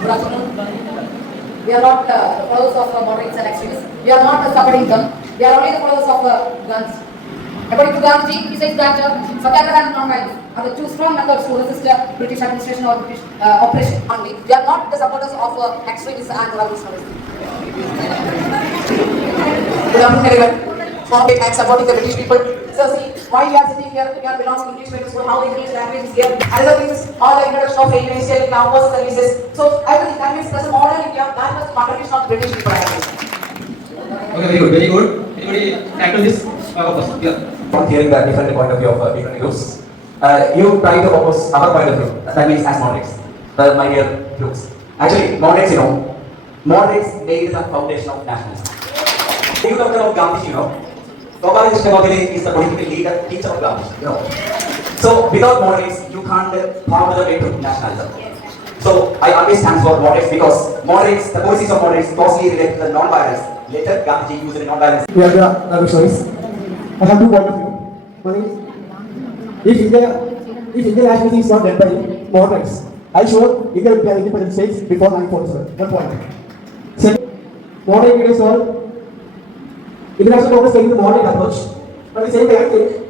Good afternoon. We are not the followers of moderates and extremists. We are not supporting them. We are only the followers of guns. According to Gandhi, he says that Satyagraha and non-violence are the two strong methods to resist British administration or British oppression only. We are not the supporters of extremists and revolutionaries. Good afternoon, everyone. I am supporting the British people. So see, why we are sitting here, we are belonging to English medium school, how English language is here. Another thing is all the introduction of initial campus services. So I think that means as a modern India, that was the contribution of British people. Okay, very good, very good. Anybody tackle this? Yeah. From hearing the different point of view of different groups, you try to oppose our point of view. That means as moderates, my dear groups. Actually, moderates, moderates laid the foundation of nationalism. You talked about Gandhi, Gopal Krishna is the political leader, teacher of Gandhi, So without moderates, you can't form the way to nationalism. So I always stand for moderates because moderates, the policies of moderates closely relate to the non-violence. Later, Gandhi used the non-violence. We are the revolutionaries. I have 2 points of view. One is, if Indian nationalism is not led by moderates, I sure India will be an independent state before 1947. 1 point. Second, moderate leaders all international Congress taking the moderate approach. But at the same time, I think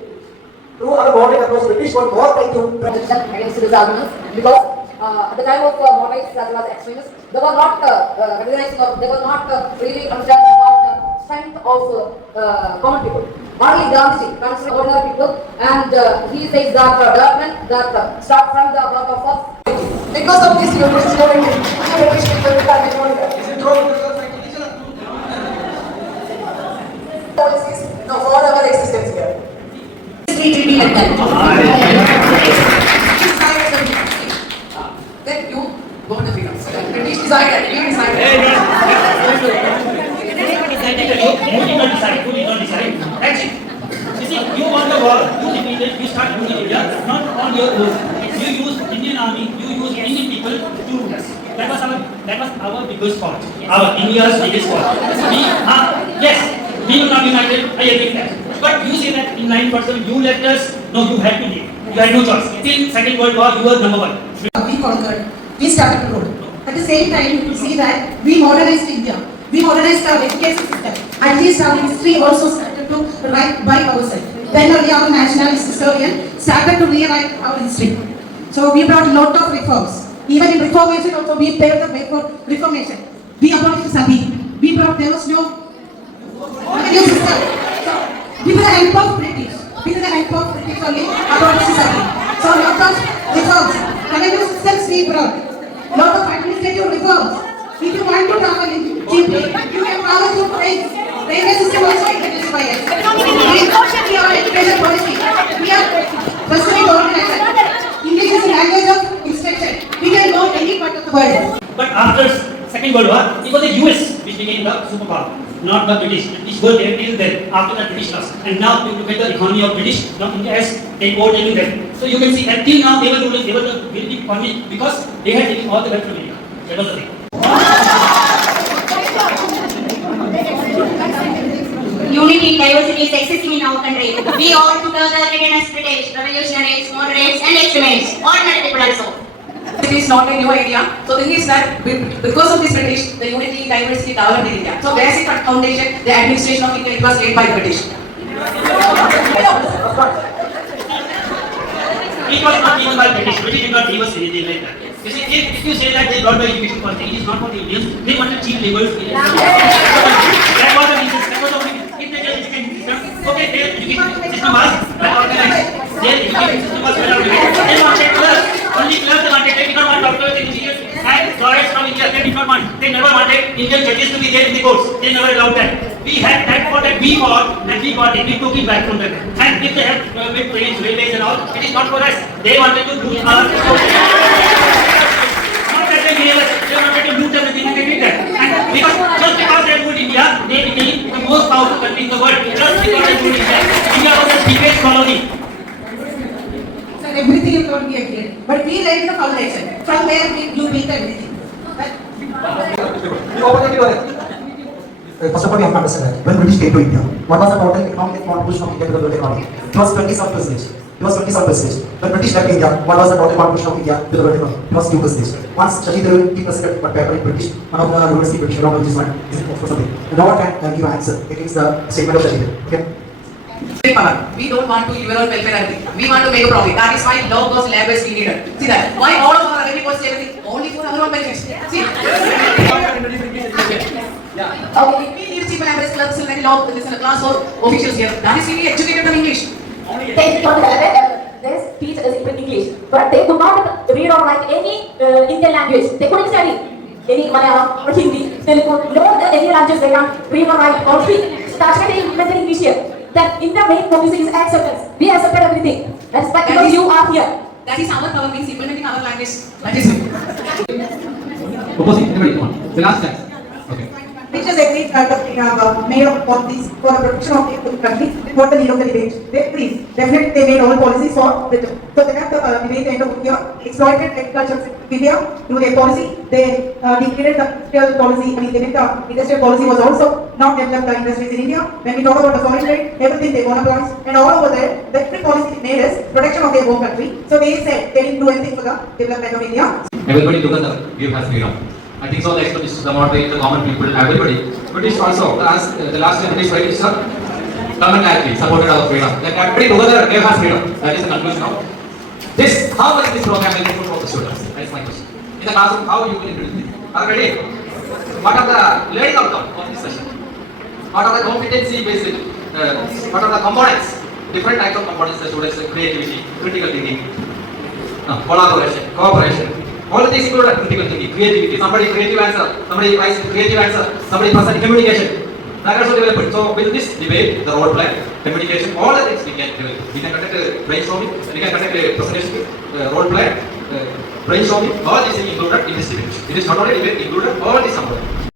through our moderate approach, British got more time to against these arguments because at the time of moderates as well as extremists, they were not recognizing or they were not really understanding about the strength of common people. Only Gandhi considering ordinary people, and he says that development that start from the work of us. Because of this, British people is it policies for our existence here. Then you go on the freedoms. British decided, you decided. Who did not decide? That's it. You see, you won the war, you defeated, you start ruling India, not on your own. You use Indian army, you use Indian people to rule us. That was our biggest fault. Our India's biggest fault. Yes, we were not united, I agree with that. But you say that in 9% you left us, no, you had to leave. You had no choice. Till Second World War, you were number 1. We conquered, we started to rule. At the same time, you see that we modernized India. We modernized our education system. At least our history also started to write by ourselves. Then only our nationalist historian started to rewrite our history. So we brought a lot of reforms. Even in reformation also we paved the way for reformation. We abolished Sabi. We brought, there was no revenue system. So with the help of British, only abolished Sabi. So lot of reforms. Revenue systems we brought. Lot of administrative reforms. If you want to travel cheaply, you can travel through trains. Railway system also introduced by us. We have education policy. We are personally organized. English is a language of instruction. We can go any part of the world. But after Second World War, it was the US which became the superpower, not the British. British were there till then, after the British lost. And now you look at the economy of British, now India has overtaken them. So you can see that till now they were ruling, they were the very big economy because they had taken all the wealth from India. That was the thing. Unity, diversity is existing in our country. We all together against British, revolutionaries, moderates and extremists, ordinary people also. It is not a new idea. So the thing is that because of this British, the unity, diversity developed in India. So basic foundation, the administration of India, it was laid by the British. It was not given by British. British did not give us anything like that. You see, if you say that they brought the education policy, it is not for the Indians. They wanted cheap labor. That was the reason. That was the only reason. If they get education system, okay, their education system was well organized. Their education system was well organized. They wanted clerks. Only clerks they wanted. They did not want doctors, engineers, and lawyers from India. They did not want. They never wanted Indian judges to be there in the courts. They never allowed that. We had that for that we fought and we got it. We took it back from them. And if they have made trains, railways and all, it is not for us. They wanted to do our they wanted to loot everything and they did that. And because just because they ruled India, they became the most powerful country in the world. Just because they ruled India. India was the biggest colony. So everything is going to be agreed. But we laid the foundation. From there you build everything. First of all, we have to understand that when British came to India, what was the total economic contribution of India to the world economy? It was 27%. it was 27%. When British left India, what was the total contribution of India to the world economy? It was 2%. Once Shashi Tharoor presented one paper in British, one of the university British around this one is for something. No one can give an answer against the statement of Shashi Tharoor. Okay? Power. We don't want to liberal welfare and everything. We want to make a profit. That is why low cost labor is needed. See that? Why all of our revenue costs everything? Only for our own benefits. See? Okay, we need chief and average clerks in very low this is a class for officials here. That is really educated in English. They don't have their speech is in English, but they could not read or write any Indian language. They couldn't study any Malayalam or Hindi. They could learn any language they can read or write or speak. That's why they implemented English here. That India main policy is acceptance. We accepted everything. That's why because you are here. That is our power means implementing our language. That is it. Opposing, anybody, come on. The last chance. Okay. Teachers agreed that we have made up policies for the protection of the country. What the need of the debate? They agreed. Definitely, they made all policies for Britain. So they have the debate end of India, exploited agriculture in India through their policy. They degraded the industrial policy. I mean, the industrial policy was also not developed the industries in India. When we talk about the foreign trade, everything they monopolized, and all over there, the every policy they made is protection of their own country. So they said they didn't do anything for the development of India. Everybody together give us freedom. I think so. The experts, the moderate, the common people, everybody. British also. The last time British Prime Minister, government directly supported our freedom. Like everybody together gave us freedom. That is the conclusion of this. How much this program will be for the students? That is my question. In the classroom, how you will introduce it? Are you ready? What are the learning outcome of this session? What are the competency based? What are the components? Different types of components. The students' creativity, critical thinking, collaboration, cooperation. All of these include critical thinking, creativity. Somebody creative answer, somebody writes creative answer, somebody present communication. That also developed. So with this debate, the role play, communication, all the things we can develop. We can conduct a brainstorming, we can conduct a presentation, role play, brainstorming. All these things included in this debate. It is not only debate, included all these components.